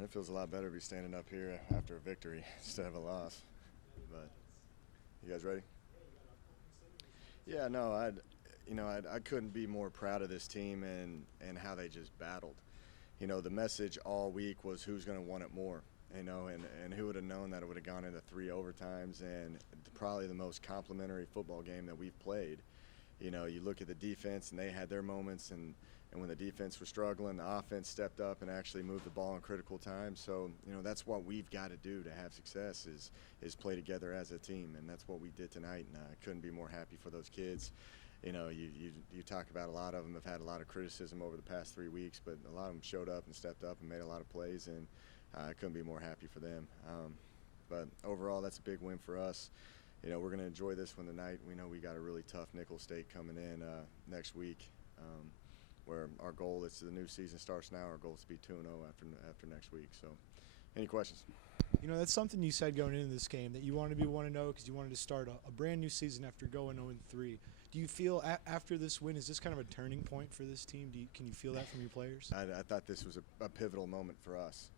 Man, it feels a lot better to be standing up here after a victory instead of a loss. But you guys ready? Yeah, no, I couldn't be more proud of this team and how they just battled. The message all week was who's going to want it more. And who would have known that it would have gone into three overtimes and probably the most complimentary football game that we've played. You look at the defense, and they had their moments, and when the defense was struggling, the offense stepped up and actually moved the ball in critical times. So, that's what we've got to do to have success is play together as a team, and that's what we did tonight, and I couldn't be more happy for those kids. You talk about a lot of them have had a lot of criticism over the past 3 weeks, but a lot of them showed up and stepped up and made a lot of plays, and I couldn't be more happy for them. But overall, that's a big win for us. We're going to enjoy this one tonight. We know we got a really tough nickel state coming in next week, where our goal is the new season starts now. Our goal is to be 2-0 after next week. So, any questions? That's something you said going into this game, that you wanted to be 1-0 because you wanted to start a brand new season after going 0-3. Do you feel after this win, is this kind of a turning point for this team? Can you feel that from your players? I thought this was a pivotal moment for us.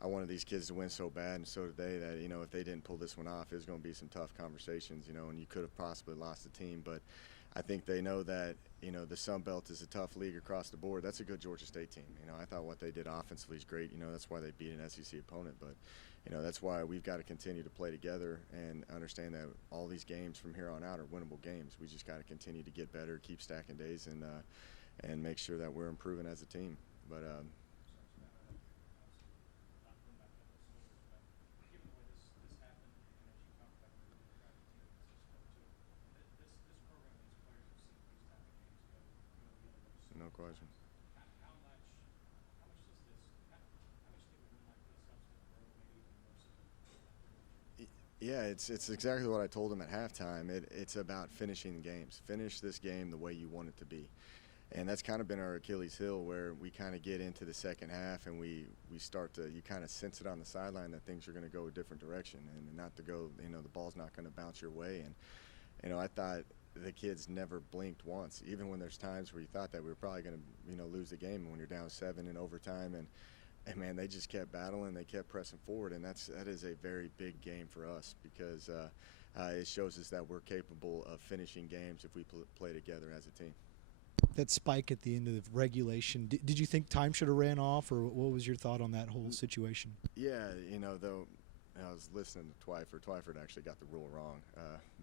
I wanted these kids to win so bad, and so did they, that, if they didn't pull this one off, it was going to be some tough conversations, and you could have possibly lost the team. But I think they know that, the Sun Belt is a tough league across the board. That's a good Georgia State team. I thought what they did offensively is great. That's why they beat an SEC opponent. But, that's why we've got to continue to play together and understand that all these games from here on out are winnable games. We just got to continue to get better, keep stacking days, and make sure that we're improving as a team. But no question. Yeah, it's exactly what I told him at halftime. It's about finishing the games. Finish this game the way you want it to be. And that's kind of been our Achilles heel, where we kind of get into the second half and we start to, you kind of sense it on the sideline that things are going to go a different direction and not to go, the ball's not going to bounce your way. And, I thought the kids never blinked once, even when there's times where you thought that we were probably going to, lose the game when you're down 7 in overtime. And man, they just kept battling. They kept pressing forward, and that is a very big game for us because it shows us that we're capable of finishing games if we play together as a team. That spike at the end of the regulation, did you think time should have ran off, or what was your thought on that whole situation? Yeah, though I was listening to Twyford. Twyford actually got the rule wrong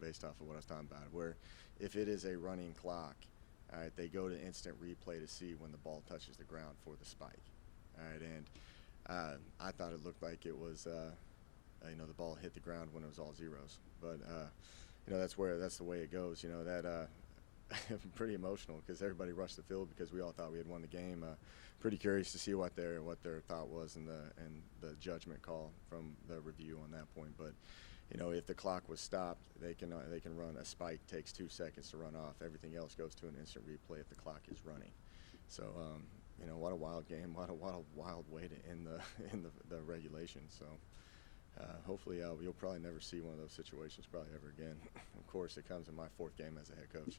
based off of what I was talking about, where if it is a running clock, all right, they go to instant replay to see when the ball touches the ground for the spike. All right, and I thought it looked like it was, the ball hit the ground when it was all zeros. But, that's the way it goes. That pretty emotional because everybody rushed the field because we all thought we had won the game. Pretty curious to see what their thought was and the judgment call from the review on that point. But, if the clock was stopped, they can run a spike, takes 2 seconds to run off. Everything else goes to an instant replay if the clock is running. So, what a wild game! What a wild way to end the regulation. So, hopefully, you'll probably never see one of those situations probably ever again. Of course, it comes in my 4th game as a head coach.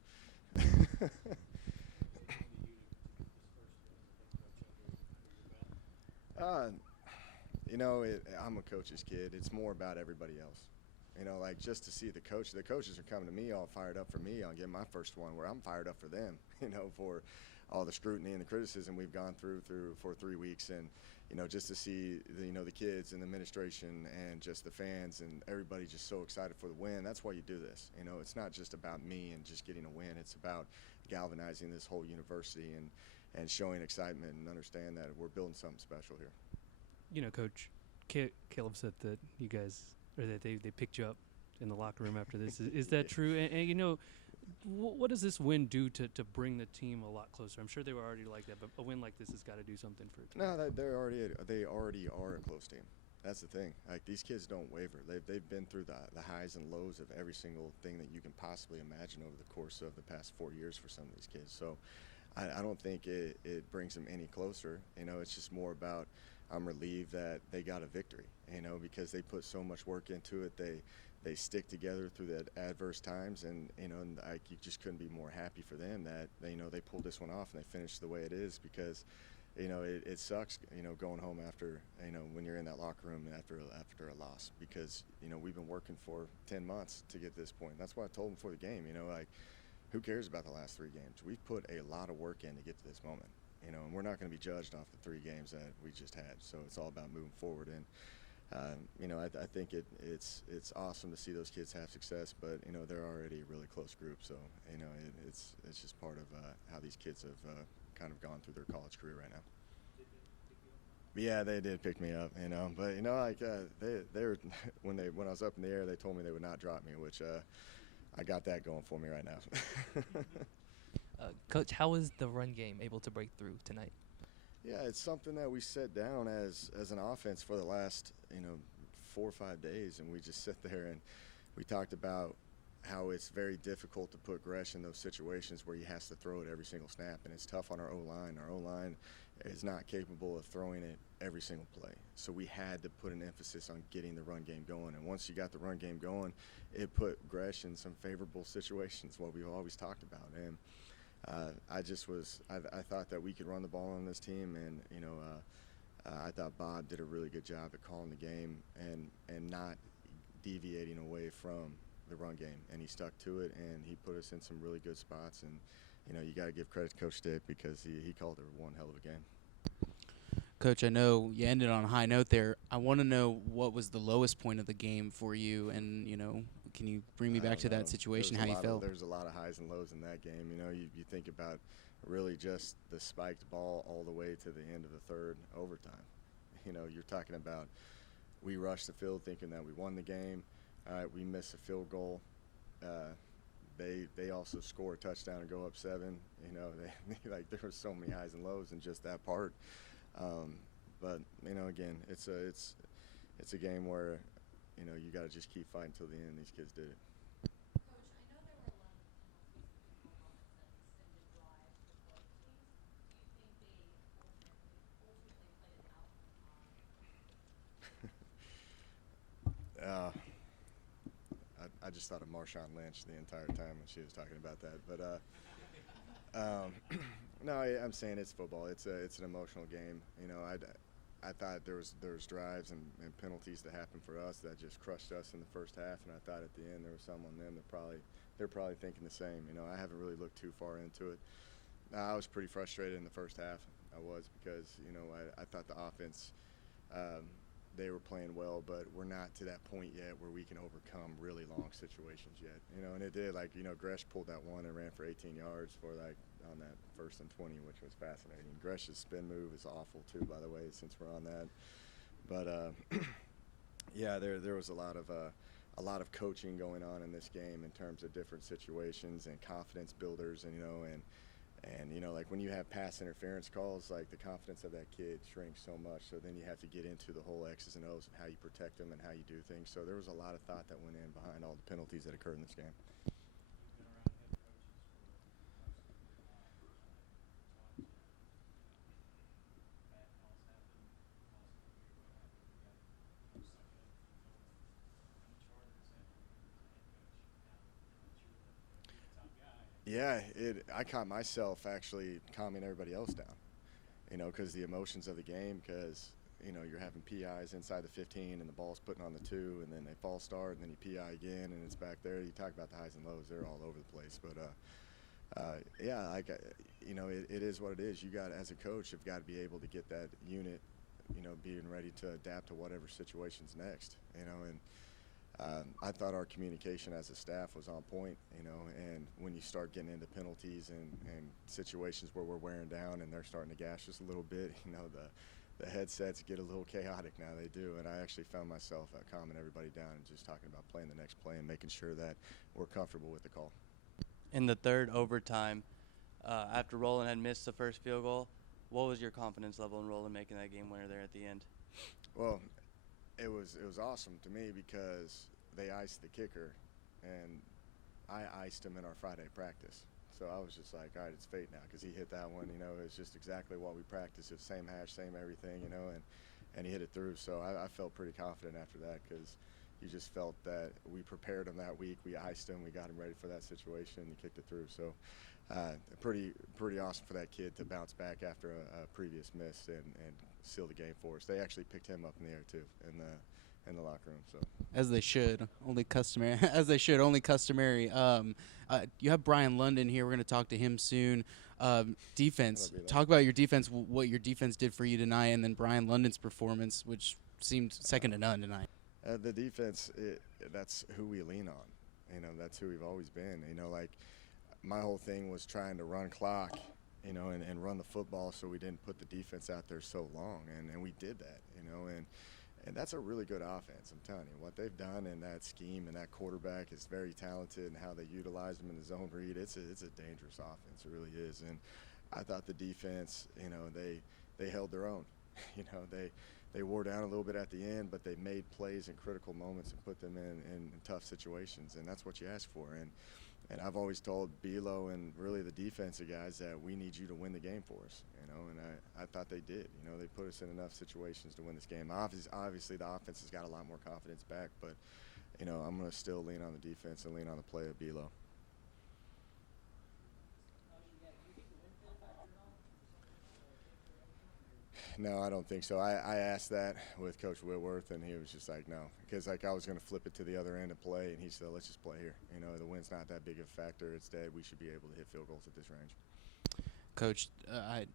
I'm a coach's kid. It's more about everybody else. Like just to see the coaches are coming to me all fired up for me. I'll get my first one where I'm fired up for them, for all the scrutiny and the criticism we've gone through for 3 weeks. And, just to see, the kids and the administration and just the fans and everybody just so excited for the win. That's why you do this. It's not just about me and just getting a win. It's about galvanizing this whole university and showing excitement and understand that we're building something special here. Coach, Caleb said that you guys, or that they picked you up in the locker room after this. Is that true? And what does this win do to bring the team a lot closer? I'm sure they were already like that, but a win like this has got to do something for it. No, they already are a close team. That's the thing. Like, these kids don't waver. They've been through the highs and lows of every single thing that you can possibly imagine over the course of the past 4 years for some of these kids. So I don't think it brings them any closer. It's just more about I'm relieved that they got a victory, because they put so much work into it. They stick together through the adverse times, and you just couldn't be more happy for them that they pulled this one off and they finished the way it is, because it sucks, going home after, when you're in that locker room after a loss, because, we've been working for 10 months to get this point. That's what I told them before the game, like, who cares about the last 3 games? We've put a lot of work in to get to this moment, and we're not going to be judged off the 3 games that we just had. So it's all about moving forward. And, I think it's awesome to see those kids have success, but, they're already a really close group. So, it's just part of how these kids have kind of gone through their college career right now. Yeah, they did pick me up, but like they were when I was up in the air, they told me they would not drop me, which I got that going for me right now. Coach, how was the run game able to break through tonight? Yeah, it's something that we set down as an offense for the last 4 or 5 days, and we just sit there and we talked about how it's very difficult to put Gresh in those situations where he has to throw it every single snap, and it's tough on our O-line. Our O-line is not capable of throwing it every single play. So we had to put an emphasis on getting the run game going, and once you got the run game going, it put Gresh in some favorable situations, what we've always talked about. And I thought that we could run the ball on this team, and I thought Bob did a really good job at calling the game and not deviating away from the run game, and he stuck to it, and he put us in some really good spots. And you got to give credit to Coach Dick, because he called it one hell of a game. Coach, I know you ended on a high note there. I want to know what was the lowest point of the game for you, and can you bring me back to that situation, how you felt? There's a lot of highs and lows in that game. You think about really just the spiked ball all the way to the end of the third overtime. You're talking about, we rushed the field thinking that we won the game. All right, we miss a field goal. They also score a touchdown and go up 7. Like, there were so many highs and lows in just that part. But again, it's a game where you got to just keep fighting till the end. These kids did it. I just thought of Marshawn Lynch the entire time when she was talking about that. But no, I'm saying it's football. It's an emotional game. I thought there was drives and penalties that happened for us that just crushed us in the first half, and I thought at the end there was some on them that they're probably thinking the same. I haven't really looked too far into it. I was pretty frustrated in the first half. I was, because I thought the offense. They were playing well, but we're not to that point yet where we can overcome really long situations yet. And it did. Like, Gresh pulled that one and ran for 18 yards for, like, on that 1st and 20, which was fascinating. Gresh's spin move is awful too, by the way, since we're on that. But yeah, there was a lot of coaching going on in this game in terms of different situations and confidence builders, and like when you have pass interference calls, like the confidence of that kid shrinks so much. So then you have to get into the whole X's and O's of how you protect them and how you do things. So there was a lot of thought that went in behind all the penalties that occurred in this game. Yeah, I caught myself actually calming everybody else down, because the emotions of the game, because, you're having PIs inside the 15 and the ball's putting on the 2, and then they false start, and then you PI again and it's back there. You talk about the highs and lows, they're all over the place. But, yeah, it is what it is. You got, as a coach, you've got to be able to get that unit, being ready to adapt to whatever situation's next, and I thought our communication as a staff was on point, and when you start getting into penalties and situations where we're wearing down and they're starting to gash us a little bit, the headsets get a little chaotic now. They do, and I actually found myself calming everybody down and just talking about playing the next play and making sure that we're comfortable with the call. In the third overtime, after Roland had missed the first field goal, what was your confidence level in Roland making that game winner there at the end? Well, it was awesome to me, because they iced the kicker, and I iced him in our Friday practice. So I was just like, all right, it's fate now, because he hit that one. It's just exactly what we practiced. It's same hash, same everything, and he hit it through. So I felt pretty confident after that, because you just felt that we prepared him that week. We iced him. We got him ready for that situation, and he kicked it through. So Pretty awesome for that kid to bounce back after a previous miss and seal the game for us. They actually picked him up in the air too in the locker room. So As they should, only customary. As they should, only customary. You have Brian London here. We're going to talk to him soon. Defense. Talk about your defense. What your defense did for you tonight, and then Brian London's performance, which seemed second to none tonight. The defense, that's who we lean on. That's who we've always been. Like my whole thing was trying to run clock, and run the football so we didn't put the defense out there so long, and we did that, and that's a really good offense. I'm telling you, what they've done in that scheme and that quarterback is very talented, and how they utilize them in the zone read. It's a dangerous offense. It really is. And I thought the defense, they held their own. They wore down a little bit at the end, but they made plays in critical moments and put them in tough situations, and that's what you ask for. And I've always told Bilo and really the defensive guys that we need you to win the game for us, and I thought they did. They put us in enough situations to win this game. Obviously, the offense has got a lot more confidence back, but, I'm going to still lean on the defense and lean on the play of Bilo. No, I don't think so. I asked that with Coach Whitworth, and he was just like, no. Because, I was going to flip it to the other end and play, and he said, let's just play here. The win's not that big of a factor. It's dead. We should be able to hit field goals at this range. Coach,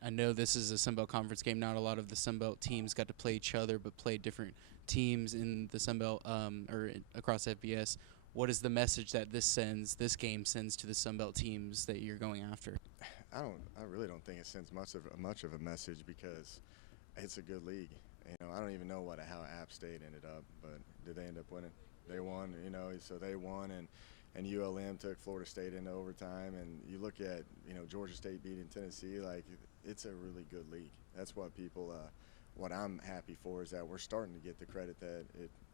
I know this is a Sunbelt Conference game. Not a lot of the Sunbelt teams got to play each other, but played different teams in the Sunbelt or across FBS. What is the message that this game sends to the Sunbelt teams that you're going after? I really don't think it sends much of a message because it's a good league. I don't even know how App State ended up, but did they end up winning? They won, so they won, and ULM took Florida State into overtime. And you look at, Georgia State beating Tennessee, like it's a really good league. That's what people, what I'm happy for is that we're starting to get the credit that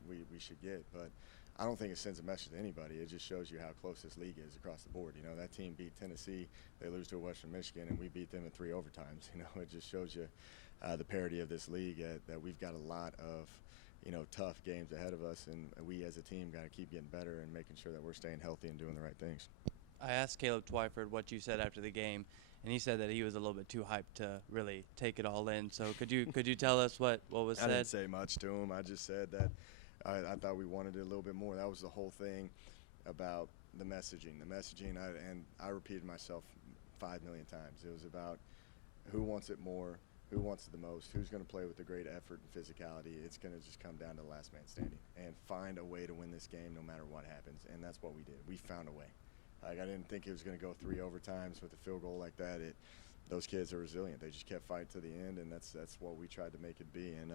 we should get. But I don't think it sends a message to anybody. It just shows you how close this league is across the board. That team beat Tennessee, they lose to Western Michigan, and we beat them in 3 overtimes. It just shows you the parity of this league, that we've got a lot of tough games ahead of us, and we as a team got to keep getting better and making sure that we're staying healthy and doing the right things. I asked Caleb Twyford what you said after the game, and he said that he was a little bit too hyped to really take it all in. So could you tell us what was said? I didn't say much to him. I just said that I thought we wanted it a little bit more. That was the whole thing about the messaging. I repeated myself 5 million times. It was about who wants it more, who wants it the most, who's going to play with the great effort and physicality. It's going to just come down to the last man standing and find a way to win this game no matter what happens, and that's what we did. We found a way. I didn't think it was going to go 3 overtimes with a field goal like that. Those kids are resilient. They just kept fighting to the end, and that's what we tried to make it be. And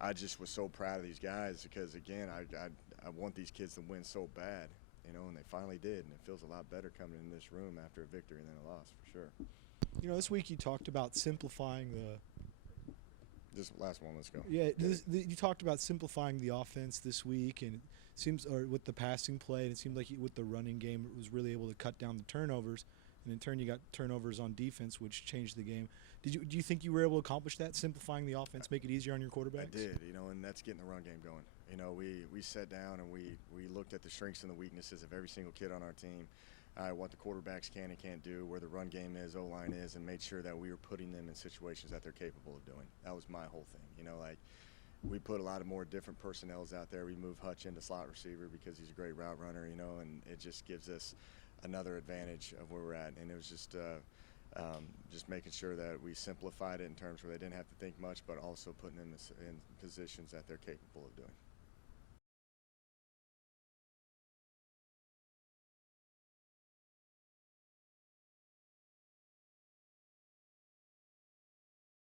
I just was so proud of these guys because, again, I want these kids to win so bad, and they finally did, and it feels a lot better coming in this room after a victory than a loss, for sure. This week you talked about simplifying This last one, let's go. Yeah, you talked about simplifying the offense this week, and it seems, or with the passing play, and it seemed like with the running game, it was really able to cut down the turnovers, and in turn you got turnovers on defense, which changed the game. Do you think you were able to accomplish that, simplifying the offense, make it easier on your quarterbacks? I did, and that's getting the run game going. We sat down and we looked at the strengths and the weaknesses of every single kid on our team. What the quarterbacks can and can't do, where the run game is, O-line is, and made sure that we were putting them in situations that they're capable of doing. That was my whole thing. We put a lot of more different personnels out there. We moved Hutch into slot receiver because he's a great route runner, and it just gives us another advantage of where we're at. And it was just making sure that we simplified it in terms where they didn't have to think much, but also putting them in positions that they're capable of doing.